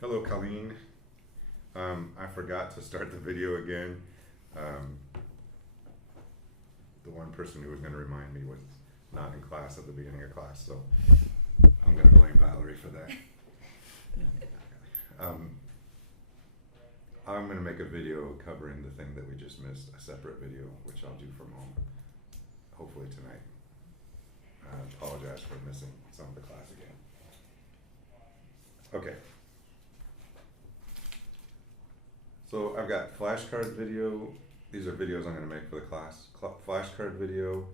Hello, Colleen. I forgot to start the video again. Um, the one person who was going to remind me was not in class at the beginning of class, so I'm going to blame Valerie for that. Um, I'm going to make a video covering the thing that we just missed, a separate video, which I'll do from home, hopefully tonight. I apologize for missing some of the class again. Okay. So I've got flashcard video. These are videos I'm going to make for the class. Flashcard video,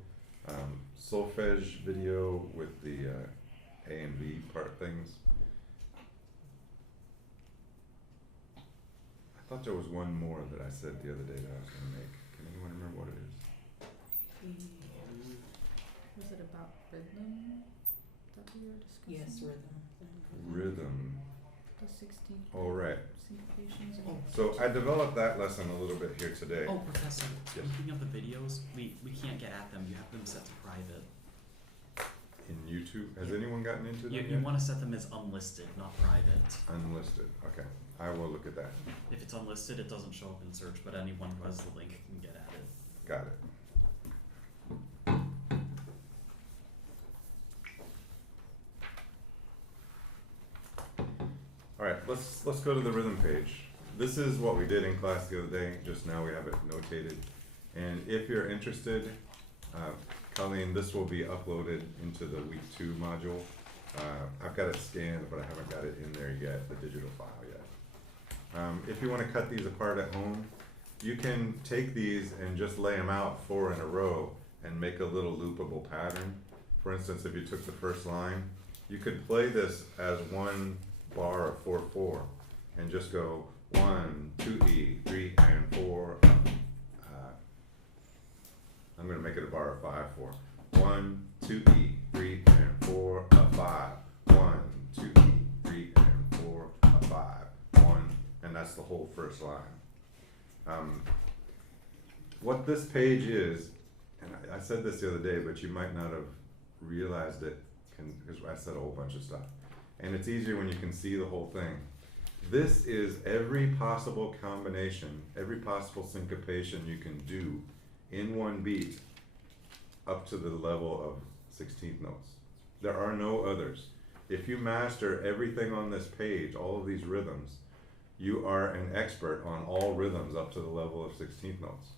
solfege video with the A and B part things. I thought there was one more that I said the other day that I was going to make. Can anyone remember what it is? Was it about rhythm that we were discussing? Yes, rhythm. Rhythm. The 16th. Oh, right. Syncopations and So I developed that lesson a little bit here today. Oh, Professor, Yes. speaking of the videos, we can't get at them. You have them set to private. In YouTube, has anyone gotten into You that you yet? want to set them as unlisted, not private. Unlisted. Okay, I will look at that. If it's unlisted, it doesn't show up in search, but anyone who has the link can get at it. Got it. All right, let's go to the rhythm page. This is what we did in class the other day. Just now we have it notated. And if you're interested, Colleen, this will be uploaded into the week 2 module. I've got it scanned, but I haven't got it in there yet, the digital file yet. If you want to cut these apart at home, you can take these and just lay them out 4 in a row and make a little loopable pattern. For instance, if you took the first line, you could play this as one bar of 4/4 and just go 1, 2E, 3, and 4 up. I'm going to make it a bar of 5/4. 1, 2E, 3, and 4 up 5. 1, 2E, 3, and 4 up 5. 1, and that's the whole first line. What this page is, and I said this the other day, but you might not have realized it because I said a whole bunch of stuff. And it's easier when you can see the whole thing. This is every possible combination, every possible syncopation you can do in one beat up to the level of 16th notes. There are no others. If you master everything on this page, all of these rhythms, you are an expert on all rhythms up to the level of 16th notes.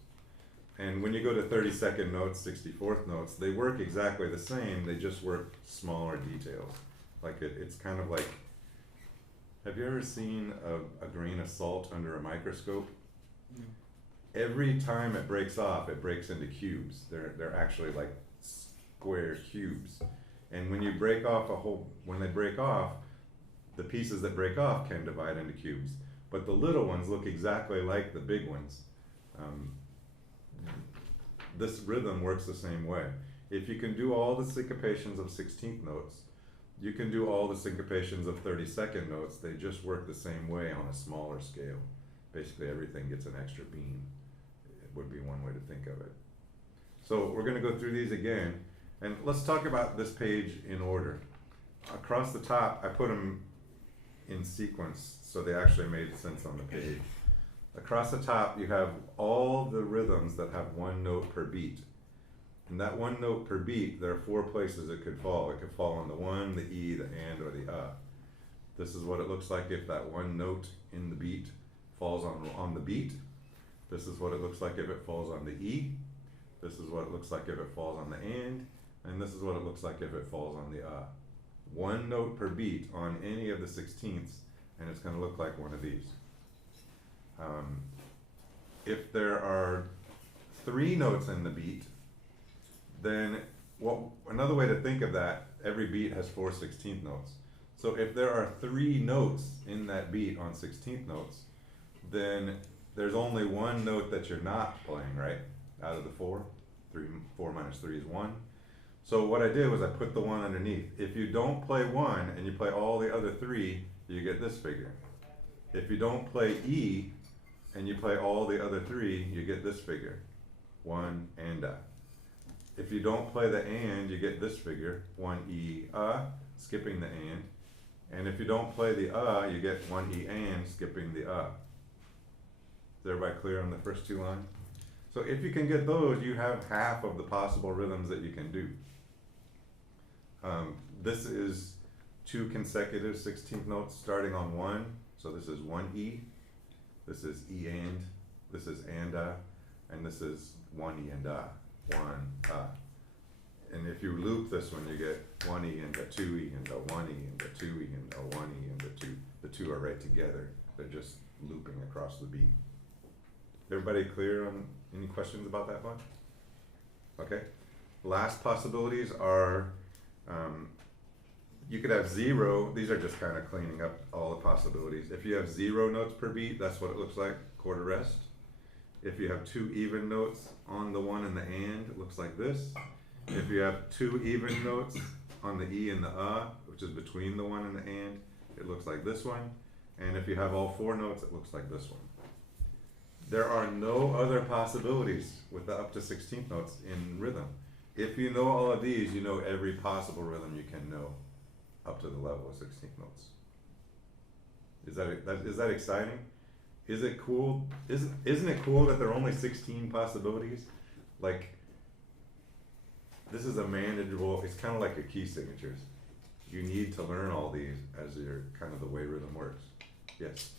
And when you go to 32nd notes, 64th notes, they work exactly the same, they just work smaller details. Like it's kind of like, have you ever seen a grain of salt under a microscope? Every time it breaks off, it breaks into cubes. They're actually like square cubes. And when you break off when they break off, the pieces that break off can divide into cubes. But the little ones look exactly like the big ones. This rhythm works the same way. If you can do all the syncopations of 16th notes, you can do all the syncopations of 32nd notes. They just work the same way on a smaller scale. Basically everything gets an extra beam. It would be one way to think of it. So we're going to go through these again, and let's talk about this page in order. Across the top, I put them in sequence so they actually made sense on the page. Across the top, you have all the rhythms that have one note per beat. And that one note per beat, there are 4 places it could fall. It could fall on the 1, the E, the and, or the This is what it looks like if that one note in the beat falls on the beat. This is what it looks like if it falls on the E. This is what it looks like if it falls on the and this is what it looks like if it falls on the One note per beat on any of the 16ths, and it's going to look like one of these. If there are 3 notes in the beat, then another way to think of that, every beat has 4 16th notes. So if there are 3 notes in that beat on 16th notes, then there's only one note that you're not playing, right? Out of the 4, 4 minus 3 is 1. So what I did was I put the 1 underneath. If you don't play 1 and you play all the other 3, you get this figure. If you don't play E and you play all the other 3, you get this figure, 1 and A. If you don't play the and, you get this figure, 1 E, skipping the and. And if you don't play the you get one E and skipping the Is everybody clear on the first two lines? So if you can get those, you have half of the possible rhythms that you can do. This is two consecutive 16th notes starting on one. So this is one E, this is E and, this is and this is one E and one And if you loop this one, you get one E and a two E and a one E and a two E and a one E and a two. The two are right together. They're just looping across the beat. Everybody clear on any questions about that one? Okay. Last possibilities are, you could have zero. These are just kind of cleaning up all the possibilities. If you have 0 notes per beat, that's what it looks like, quarter rest. If you have 2 even notes on the one and the and, it looks like this. If you have 2 even notes on the E and the which is between the one and the and, it looks like this one. And if you have all 4 notes, it looks like this one. There are no other possibilities with the up to 16th notes in rhythm. If you know all of these, you know every possible rhythm you can know up to the level of 16th notes. Is that exciting? Is it cool? Isn't it cool that there are only 16 possibilities? Like, this is a manageable, it's kind of like your key signatures. You need to learn all these as your kind of the way rhythm works. Yes.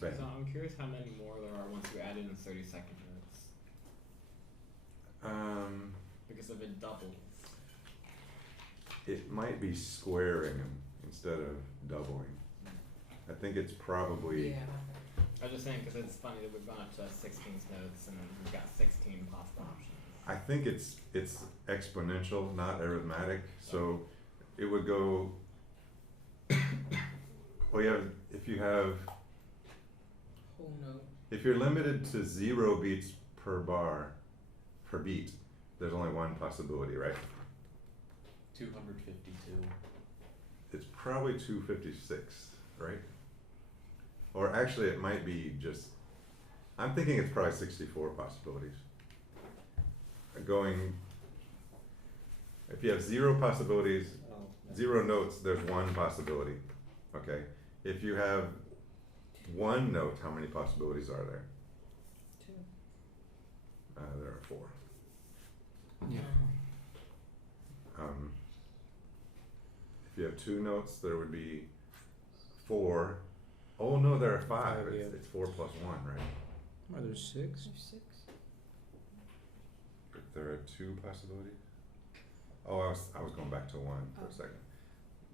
Ben. So I'm curious how many more there are once you add in the 30-second notes. Because if it doubles. It might be squaring them instead of doubling. I think it's probably. I was just saying because it's funny that we've gone up to 16th notes and then we've got 16 possible options. I think it's exponential, not arithmetic. So it would go. Well, if you have. Whole note. If you're limited to 0 beats per beat, there's only one possibility, right? 252. It's probably 256, right? Or actually it might be just, I'm thinking it's probably 64 possibilities. If you have 0 possibilities, 0 notes, there's one possibility, okay? If you have 1 note, how many possibilities are there? 2. There are 4. Yeah. If you have 2 notes, there would be 4. Oh no, there are 5. Yeah. It's 4 plus 1, right? Are there 6? There's 6. If there are 2 possibilities. Oh, I was going back to 1 for a second.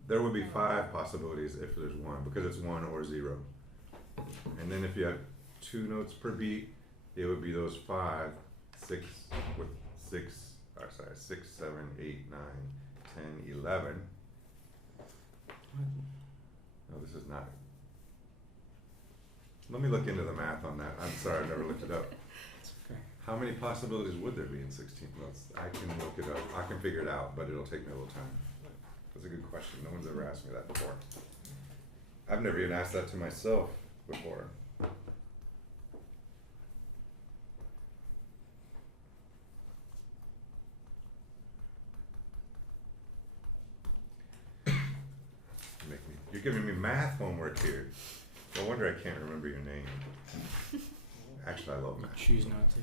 There would be 5 possibilities if there's 1, because it's 1 or 0. And then if you have 2 notes per beat, it would be those 5, 6 with 6, 7, 8, 9, 10, 11. No, this is not. Let me look into the math on that. I'm sorry, I've never looked it up. It's okay. How many possibilities would there be in 16th notes? I can look it up. I can figure it out, but it'll take me a little time. That's a good question. No one's ever asked me that before. I've never even asked that to myself before. You're giving me math homework here. No wonder I can't remember your name. Actually, I love math. Choose not to.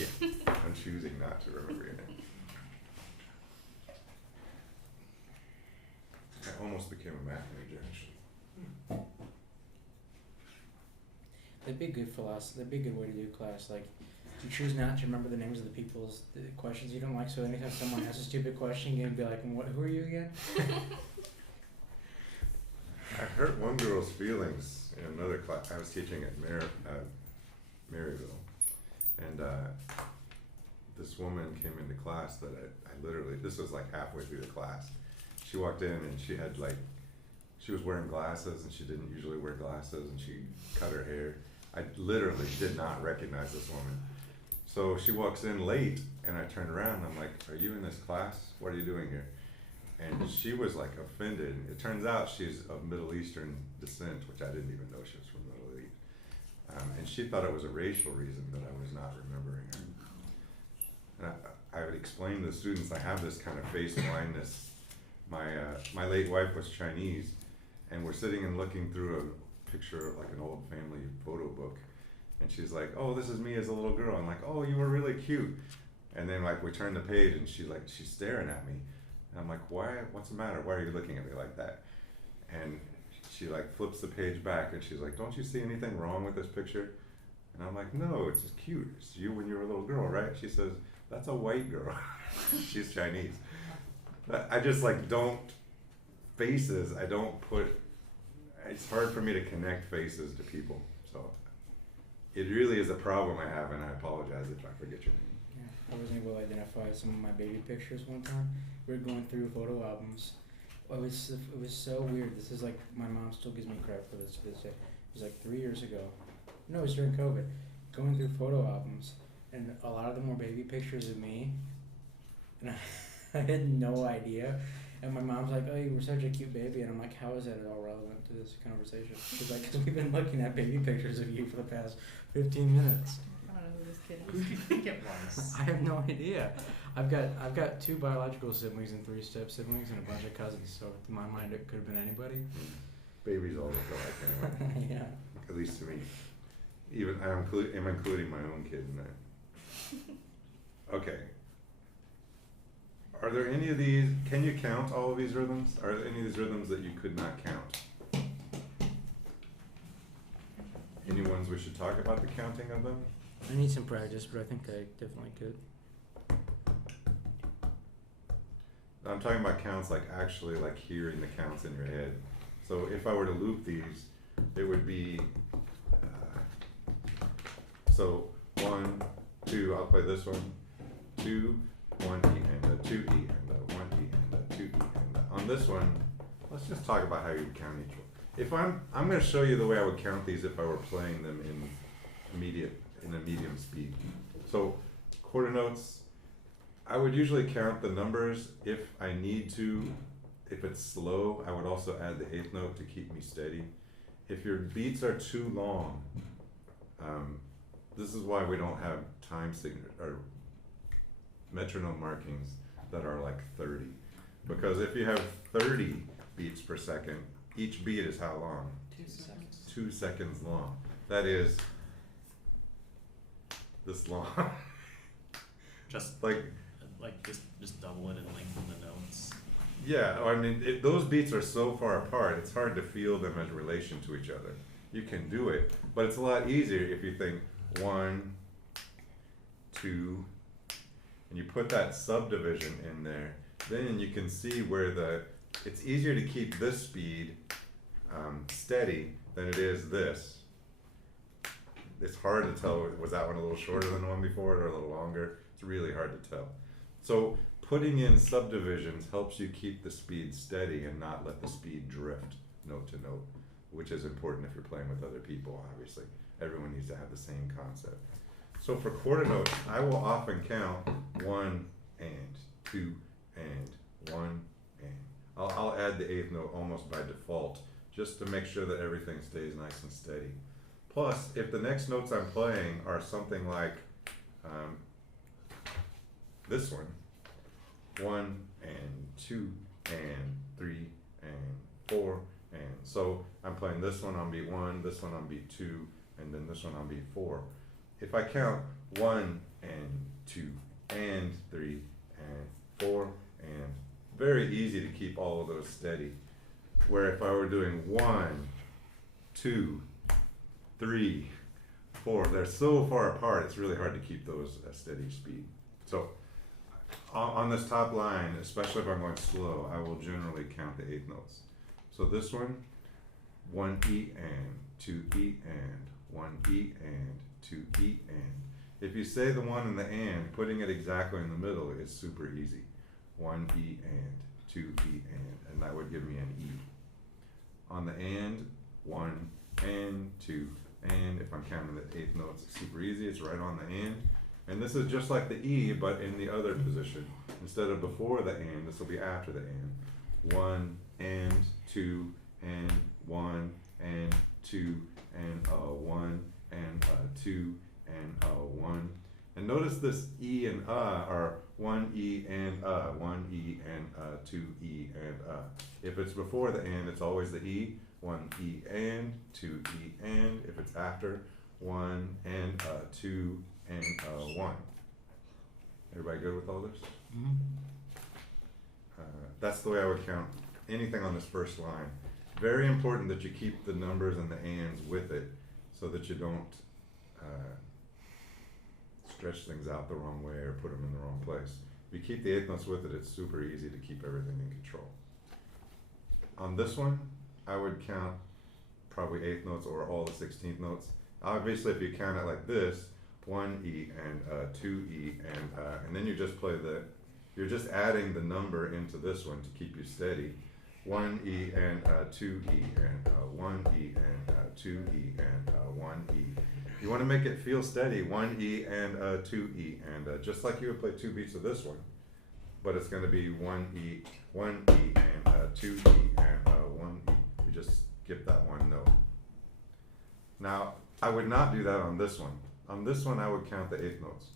Yeah, I'm choosing not to remember your name. I almost became a math major, actually. That'd be good philosophy. That'd be a good way to do class. Like, you choose not to remember the names of the people's the questions you don't like. So anytime someone asks a stupid question, you're gonna be like, "Who are you again?" I hurt one girl's feelings in another class. I was teaching at Maryville, and this woman came into class that I literally, this was like halfway through the class. She walked in and she was wearing glasses, and she didn't usually wear glasses, and she cut her hair. I literally did not recognize this woman. So she walks in late, and I turned around and I'm like, "Are you in this class? What are you doing here?" And she was like offended. It turns out she's of Middle Eastern descent, which I didn't even know she was from the Middle East. And she thought it was a racial reason that I was not remembering her. And I would explain to the students, I have this kind of face blindness. My late wife was Chinese, and we're sitting and looking through a picture, like an old family photo book, and she's like, "Oh, this is me as a little girl." I'm like, "Oh, you were really cute." And then like we turn the page, and she's staring at me, and I'm like, "Why? What's the matter? Why are you looking at me like that?" And she like flips the page back, and she's like, "Don't you see anything wrong with this picture?" And I'm like, "No, it's just cute. It's you when you were a little girl, right?" She says, "That's a white girl." She's Chinese. I just like don't faces. I don't put. It's hard for me to connect faces to people, so it really is a problem I have, and I apologize if I forget your name. Yeah, I wasn't able to identify some of my baby pictures one time. We were going through photo albums. It was so weird. This is like, my mom still gives me crap for this to this day. It was like 3 years ago. No, it was during COVID. Going through photo albums, and a lot of them were baby pictures of me, and I had no idea. And my mom's like, "Oh, you were such a cute baby," and I'm like, "How is that at all relevant to this conversation?" She's like, "Because we've been looking at baby pictures of you for the past 15 minutes." I don't know who this kid Who is. do you think it was? I have no idea. I've got 2 biological siblings and 3 step siblings and a bunch of cousins. So to my mind, it could have been anybody. Babies all look alike anyway, Yeah. at least to me. Even I'm including my own kid in that. Okay. Are there any of these? Can you count all of these rhythms? Are there any of these rhythms that you could not count? Any ones we should talk about the counting of them? I need some practice, but I think I definitely could. I'm talking about counts like actually like hearing the counts in your head. So if I were to loop these, it would be, so 1, 2, I'll play this one, 2, 1 E and a 2 E and a 1 E and a 2 E and a. On this one, let's just talk about how you would count each one. If I'm going to show you the way I would count these if I were playing them in a medium speed. So quarter notes, I would usually count the numbers if I need to. If it's slow, I would also add the 8th note to keep me steady. If your beats are too long, this is why we don't have time signature or metronome markings that are like 30. Because if you have 30 beats per second, each beat is how long? 2 seconds. 2 seconds long. That is this long. Just like, just double it and lengthen the notes. yeah, I mean, those beats are so far apart, it's hard to feel them as relation to each other. You can do it, but it's a lot easier if you think 1, 2, and you put that subdivision in there, then you can see where it's easier to keep this speed steady than it is this. It's hard to tell, was that one a little shorter than the one before it or a little longer? It's really hard to tell. So putting in subdivisions helps you keep the speed steady and not let the speed drift note to note, which is important if you're playing with other people, obviously. Everyone needs to have the same concept. So for quarter notes, I will often count 1 and 2 and 1 and. I'll add the 8th note almost by default, just to make sure that everything stays nice and steady. Plus, if the next notes I'm playing are something like this one, 1 and 2 and 3 and 4 and, so I'm playing this one on beat 1, this one on beat 2, and then this one on beat 4. If I count 1 and 2 and 3 and 4 and, very easy to keep all of those steady. Where if I were doing 1, 2, 3, 4, they're so far apart, it's really hard to keep those at steady speed. So on this top line, especially if I'm going slow, I will generally count the 8th notes. So this one, 1 E and 2 E and 1 E and 2 E and. If you say the 1 and the and, putting it exactly in the middle is super easy. 1 E and 2 E and that would give me an E. On the and, 1 and 2 and, if I'm counting the 8th notes, it's super easy, it's right on the and this is just like the E, but in the other position. Instead of before the and, this will be after the and. 1 and 2 and 1 and 2 and 1 and 2 and 1. And notice this E and are 1 E and 1 E and 2 E and If it's before the and, it's always the E. 1 E and 2 E and. If it's after, 1 and 2 and 1. Everybody good with all this? Mm-hmm. That's the way I would count anything on this first line. Very important that you keep the numbers and the ands with it so that you don't stretch things out the wrong way or put them in the wrong place. If you keep the eighth notes with it, it's super easy to keep everything in control. On this one, I would count probably eighth notes or all the 16th notes. Obviously, if you count it like this, 1 E and 2 E and then you just play you're just adding the number into this one to keep you steady. 1 E and 2 E and 1 E and 2 E and 1 E. You want to make it feel steady. 1 E and 2 E and just like you would play 2 beats of this one, but it's going to be 1 E and 2 E and 1 E. You just skip that one note. Now I would not do that on this one. On this one, I would count the eighth notes.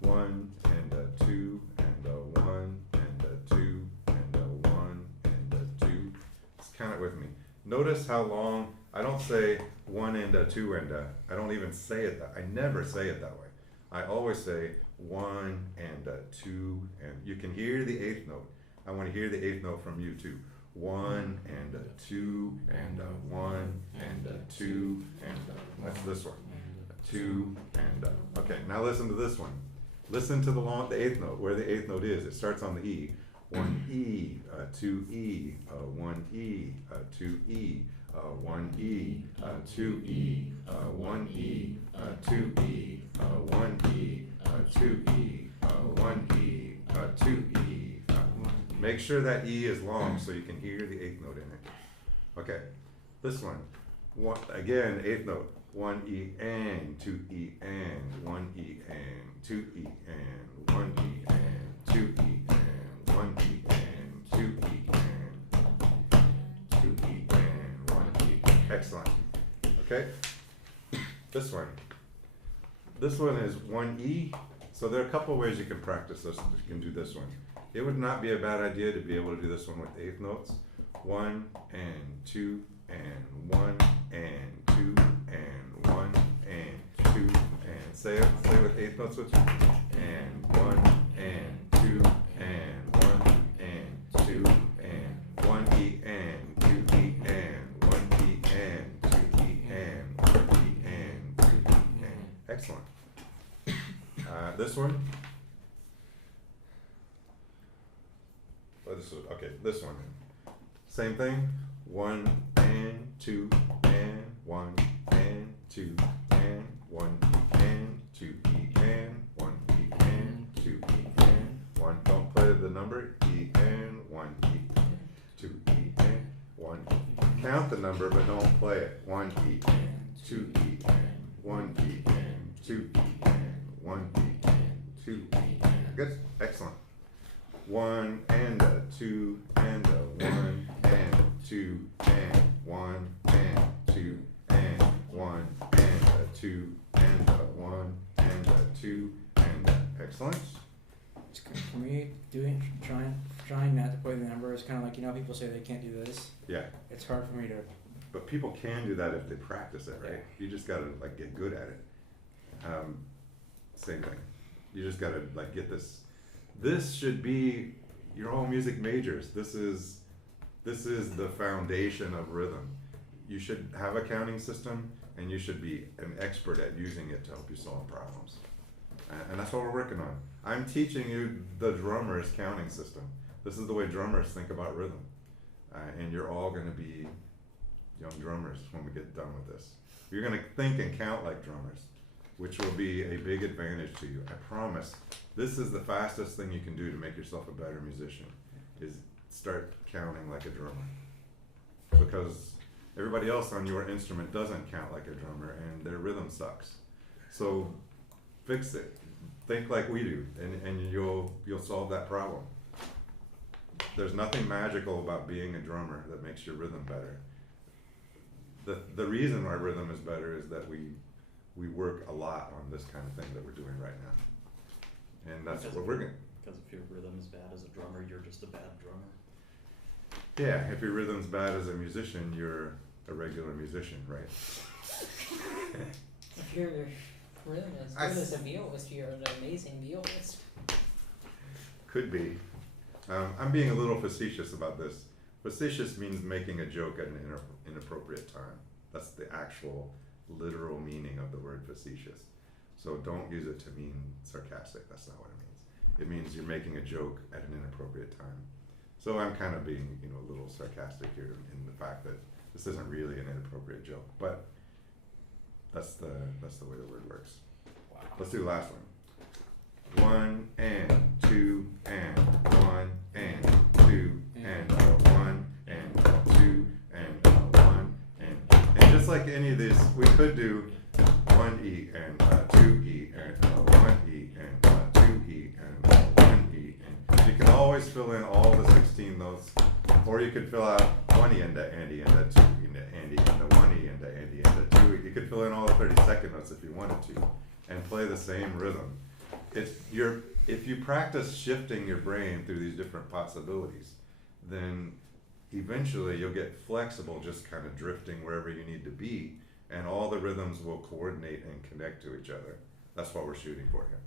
1 and 2 and 1 and 2 and 1 and 2. Just count it with me. Notice how long, I don't say 1 and 2 and I don't even say it that, I never say it that way. I always say 1 and 2 and, you can hear the eighth note. I want to hear the eighth note from you too. 1 and 2 and 1 and 2 and that's this one. 2 and okay, now listen to this one. Listen to the eighth note, where the eighth note is. It starts on the E. 1 E, 2 E, 1 E, 2 E, 1 E, 2 E, 1 E, 2 E, 1 E, 2 E, 1 E, 2 E. Make sure that E is long so you can hear the eighth note in it. Okay, this one. Again, eighth note. 1 E and 2 E and 1 E and 2 E and 1 E and 2 E and 1 E and 2 E and 2 E and 1 E. Excellent. Okay. This one. This one is 1 E. So there are a couple ways you can practice this. You can do this one. It would not be a bad idea to be able to do this one with eighth notes. 1 and 2 and 1 and 2 and 1 and 2 and say with eighth notes with you. And 1 and 2 and 1 and 2 and 1 E and 2 E and 1 E and 2 E and 1 E and 2 E and. Excellent. This one. Oh, this one. Same thing. 1 and 2 and 1 and 2 and 1 E and 2 E and 1 E and 2 E and 1. Don't play the number. E and 1 E 2 E and 1 E. Count the number but don't play it. 1 E 2 E 1 E 2 E 1 E 2 E. Good. Excellent. 1 and 2 and 1 and 2 and 1 and 2 and 1 and 2 and 1 and 2 and excellent. It's kind of, for me, trying not to play the number is kind of like, you know, people say they can't do this. Yeah, It's hard for me to. but people can do that if they practice it, right? You just gotta like get good at it. Same thing. You just gotta like get this. This should be, you're all music majors. This is the foundation of rhythm. You should have a counting system and you should be an expert at using it to help you solve problems. And that's what we're working on. I'm teaching you the drummer's counting system. This is the way drummers think about rhythm. And you're all gonna be young drummers when we get done with this. You're gonna think and count like drummers, which will be a big advantage to you. I promise. This is the fastest thing you can do to make yourself a better musician, is start counting like a drummer. Because everybody else on your instrument doesn't count like a drummer and their rhythm sucks. So fix it. Think like we do and you'll solve that problem. There's nothing magical about being a drummer that makes your rhythm better. The reason our rhythm is better is that we work a lot on this kind of thing that we're doing right now. And that's what we're gonna, Because if your rhythm is bad as a drummer, you're just a bad drummer. Yeah, if your rhythm's bad as a musician, you're a regular musician, right? If your rhythm is I good s- as a violist, you're an amazing violist. Could be. I'm being a little facetious about this. Facetious means making a joke at an inappropriate time. That's the actual literal meaning of the word facetious. So don't use it to mean sarcastic. That's not what it means. It means you're making a joke at an inappropriate time. So I'm kind of being, a little sarcastic here in the fact that this isn't really an inappropriate joke, but that's the way the word works. Wow. Let's do the last one. 1 and 2 and 1 and 2 and 1 and 2 and 1 and just like any of these, we could do 1E and 2E and 1E and 2E and 1E, and you can always fill in all the 16 notes, or you could fill out 1E into Andy and a 2E into Andy and a 1E into Andy and a 2E. You could fill in all the 32nd notes if you wanted to, and play the same rhythm. If you practice shifting your brain through these different possibilities, then eventually you'll get flexible, just kind of drifting wherever you need to be, and all the rhythms will coordinate and connect to each other. That's what we're shooting for here.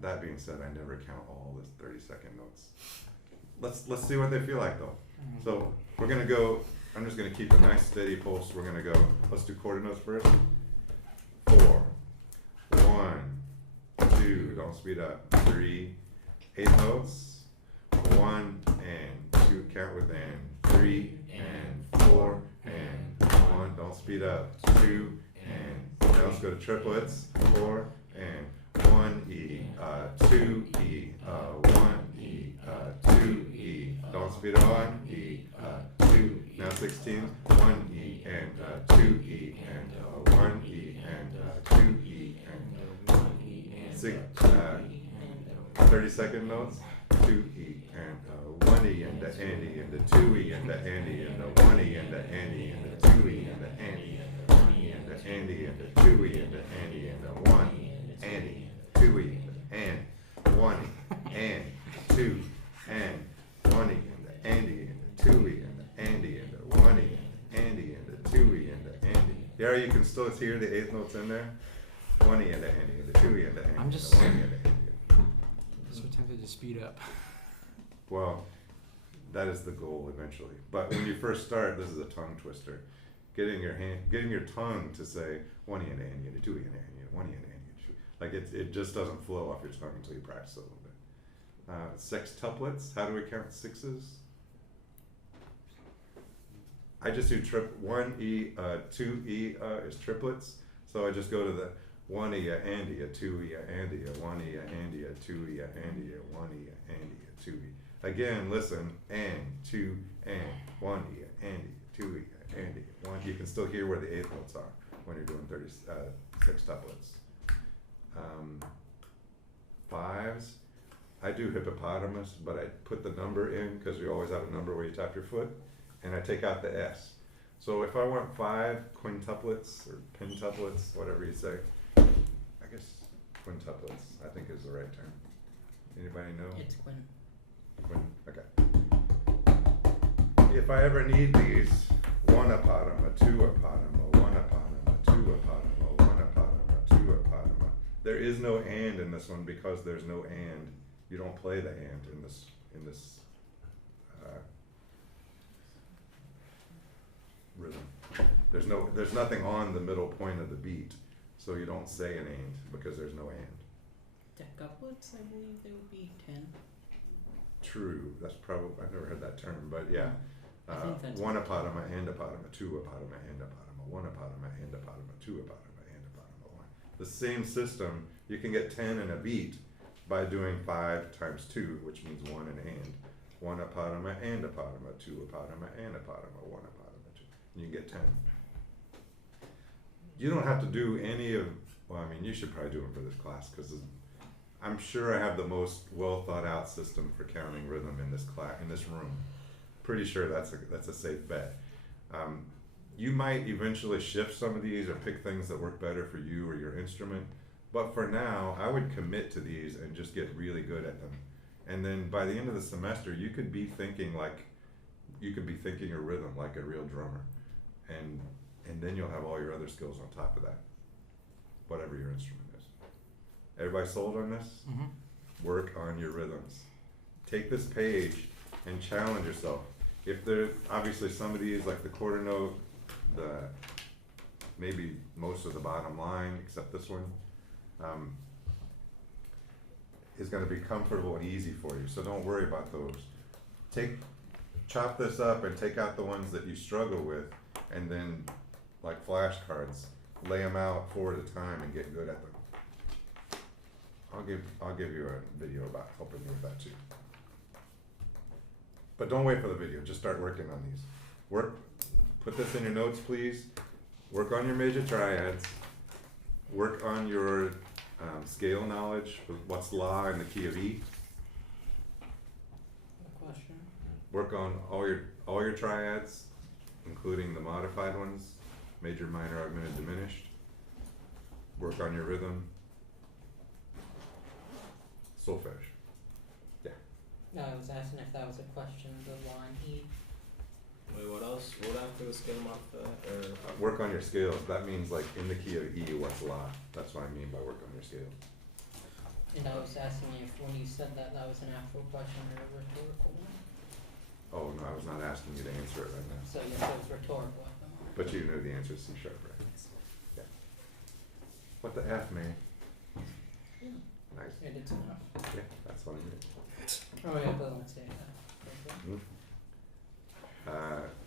That being said, I never count all the 30-second notes. Let's see what they feel like though. So we're gonna go. I'm just gonna keep a nice steady pulse. We're gonna go. Let's do quarter notes first. 4, 1, 2. Don't speed up. 3, 8 notes. 1 and 2. Count with and 3 and 4 and 1. Don't speed up. 2 and now let's go to triplets. 4 and 1E, 2E, 1E, 2E. Don't speed up. 1E, 2. Now 16. 1E and 2E and 1E and 2E and 6. 30-second notes. 2E and 1E and the Andy and the 2E and the Andy and the 1E and the Andy and the 2E and the Andy and the 1E and the Andy and the 2E and the Andy and the 1 Andy 2E and 1E and 2 and 1E and the Andy and the 2E and the Andy and the 1E and Andy and the 2E and the Andy. Yeah, you can still hear the 8th notes in there. 1E and the Andy and the 2E and the Andy. I'm just and the 1E and the Andy. so tempted to speed up. Well, that is the goal eventually. But when you first start, this is a tongue twister. Getting your tongue to say 1E and Andy and the 2E and Andy and 1E and Andy. Like it just doesn't flow off your tongue until you practice a little bit. Sextuplets. How do we count sixes? I just do 1E, 2E is triplets. So I just go to the 1E a Andy, a 2E a Andy, a 1E a Andy, a 2E a Andy, a 1E a Andy, a 2E. Again, listen, and 2 and 1E a Andy, 2E a Andy, 1. You can still hear where the 8th notes are when you're doing 36 tuplets. 5s, I do hippopotamus, but I put the number in because you always have a number where you tap your foot, and I take out the S. So if I want 5 quintuplets or pentuplets, whatever you say, I guess quintuplets I think is the right term. Anybody know? It's Quinn. Okay. If I ever need these, 1 apotema, 2 apotema, 1 apotema, 2 apotema, 1 apotema, 2 apotema. There is no and in this one because there's no and. You don't play the and in this rhythm. There's nothing on the middle point of the beat, so you don't say an and because there's no and. Decuplets, I believe there would be 10. True, that's probably, I've never heard that term, but yeah. I think that's 1 apotema and apotema, 2 apotema and apotema, 1 apotema and apotema, 2 apotema and apotema, 1. The same system, you can get 10 in a beat by doing 5 times 2, which means 1 and. 1 apotema and apotema, 2 apotema and apotema, 1 apotema, 2. And you can get 10. You don't have to do any of, well, I mean, you should probably do them for this class because I'm sure I have the most well thought out system for counting rhythm in this class, in this room. Pretty sure that's a safe bet. You might eventually shift some of these or pick things that work better for you or your instrument, But for now, I would commit to these and just get really good at them. And then by the end of the semester, you could be thinking a rhythm like a real drummer. And then you'll have all your other skills on top of that. Whatever your instrument is. Everybody sold on this? Mm-hmm. Work on your rhythms. Take this page and challenge yourself. If there, obviously some of these, like the quarter note, maybe most of the bottom line, except this one, is gonna be comfortable and easy for you, so don't worry about those. Chop this up and take out the ones that you struggle with, and then, like flashcards, lay them out 4 at a time and get good at them. I'll give you a video about helping you with that too. But don't wait for the video, just start working on these. Put this in your notes, please. Work on your major triads. Work on your scale knowledge, what's La in the key of E. Question. Work on all your triads, including the modified ones, major, minor, augmented, diminished. Work on your rhythm. Solfege. No, I was asking if that was a question, the line E. Wait, what else? What after the scale modifier? Work on your scales. That means like in the key of E, what's La. That's what I mean by work on your scales. And I was asking if when you said that was an actual question or a rhetorical one. Oh no, I was not asking you to answer it right now. So yes, it was rhetorical at the moment. But you know the answer is C sharp, right? Yeah. What the F, man? Nice. It's enough. Yeah, that's what I mean. Oh yeah, but let's say that.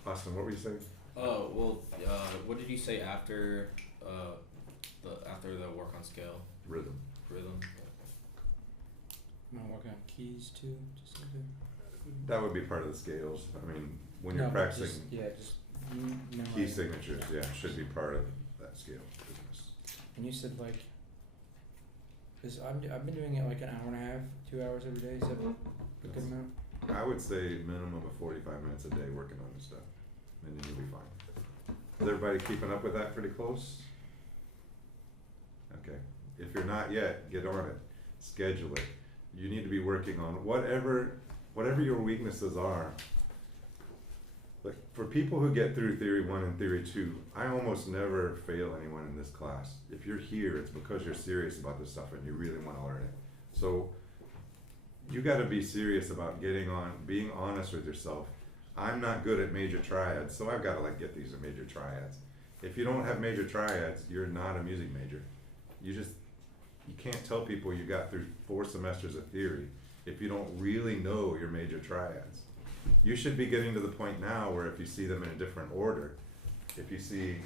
Austin, what were you saying? Oh well, what did you say after the work on scale Rhythm. rhythm? I'm gonna work on keys too, just like that. That would be part of the scales. I mean, when you're No, but practicing just memorize key it. signatures, yeah, should be part of that scale business. And you said like, cause I've been doing it like an hour and a half, 2 hours every day. Is that a good amount? I would say minimum of 45 minutes a day working on this stuff, and then you'll be fine. Is everybody keeping up with that pretty close? Okay. If you're not yet, get on it. Schedule it. You need to be working on whatever your weaknesses are. Like for people who get through Theory 1 and Theory 2, I almost never fail anyone in this class. If you're here, it's because you're serious about this stuff and you really want to learn it. So you got to be serious about being honest with yourself. I'm not good at major triads, so I've got to like get these in major triads. If you don't have major triads, you're not a music major. You can't tell people you got through 4 semesters of theory if you don't really know your major triads. You should be getting to the point now where if you see them in a different order, if you see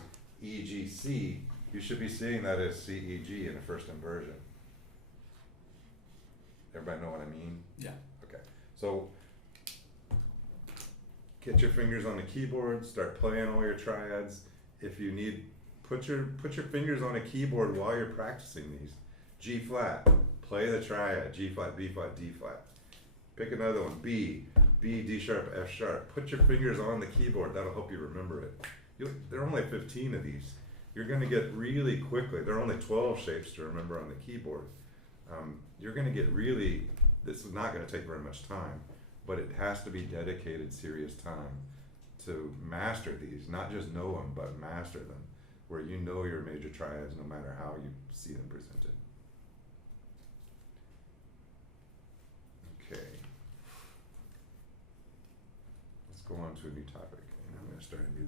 E, G, C, you should be seeing that as C, E, G in a first inversion. Everybody know what I mean? Yeah. Okay, so get your fingers on the keyboard, start playing all your triads. If you need, put your fingers on a keyboard while you're practicing these. G flat, play the triad, G flat, B flat, D flat. Pick another one, B, D sharp, F sharp. Put your fingers on the keyboard, that'll help you remember it. There are only 15 of these. You're gonna get really quickly, there are only 12 shapes to remember on the keyboard. You're gonna get really, this is not gonna take very much time, but it has to be dedicated, serious time to master these, not just know them, but master them, where you know your major triads no matter how you see them presented. Okay. Let's go on to a new topic, and I'm gonna start a new